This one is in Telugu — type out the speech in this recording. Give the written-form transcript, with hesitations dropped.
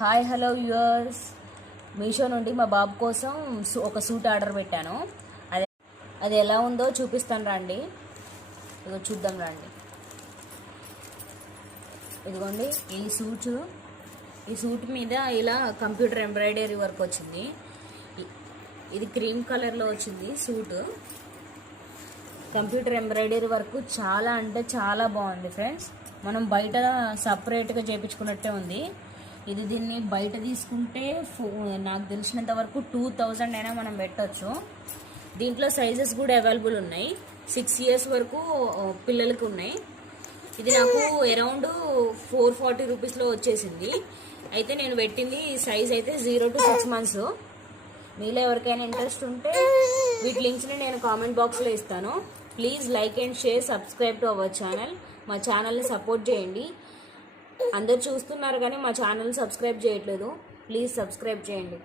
హాయ్ హలో వ్యూవర్స్, మీషో నుండి మా బాబు కోసం ఒక సూట్ ఆర్డర్ పెట్టాను. అది ఎలా ఉందో చూపిస్తాను రండి. ఇదిగో చూద్దాం రండి. ఇదిగోండి ఈ సూట్ మీద ఇలా కంప్యూటర్ ఎంబ్రాయిడరీ వర్క్ వచ్చింది. ఇది క్రీమ్ కలర్లో వచ్చింది సూట్. కంప్యూటర్ ఎంబ్రాయిడరీ వర్క్ చాలా అంటే చాలా బాగుంది ఫ్రెండ్స్. మనం బయట సపరేట్గా చేయించుకున్నట్టే ఉంది. దీన్ని బయట తీసుకుంటే నాకు తెలిసినంత వరకు 2000 అయినా మనం పెట్టచ్చు. దీంట్లో సైజెస్ కూడా అవైలబుల్ ఉన్నాయి. 6 years వరకు పిల్లలకి ఉన్నాయి. ఇది నాకు అరౌండ్ 440 రూపీస్లో వచ్చేసింది. అయితే నేను పెట్టింది సైజ్ అయితే 0 to 6 months. మీలో ఎవరికైనా ఇంట్రెస్ట్ ఉంటే వీటి లింక్స్ని నేను కామెంట్ బాక్స్లో ఇస్తాను. Please like and share, subscribe to our channel. మా ఛానల్ని సపోర్ట్ చేయండి. అందరు చూస్తున్నారు కానీ మా ఛానల్ సబ్స్క్రైబ్ చేయట్లేదు. ప్లీజ్ సబ్స్క్రైబ్ చేయండి.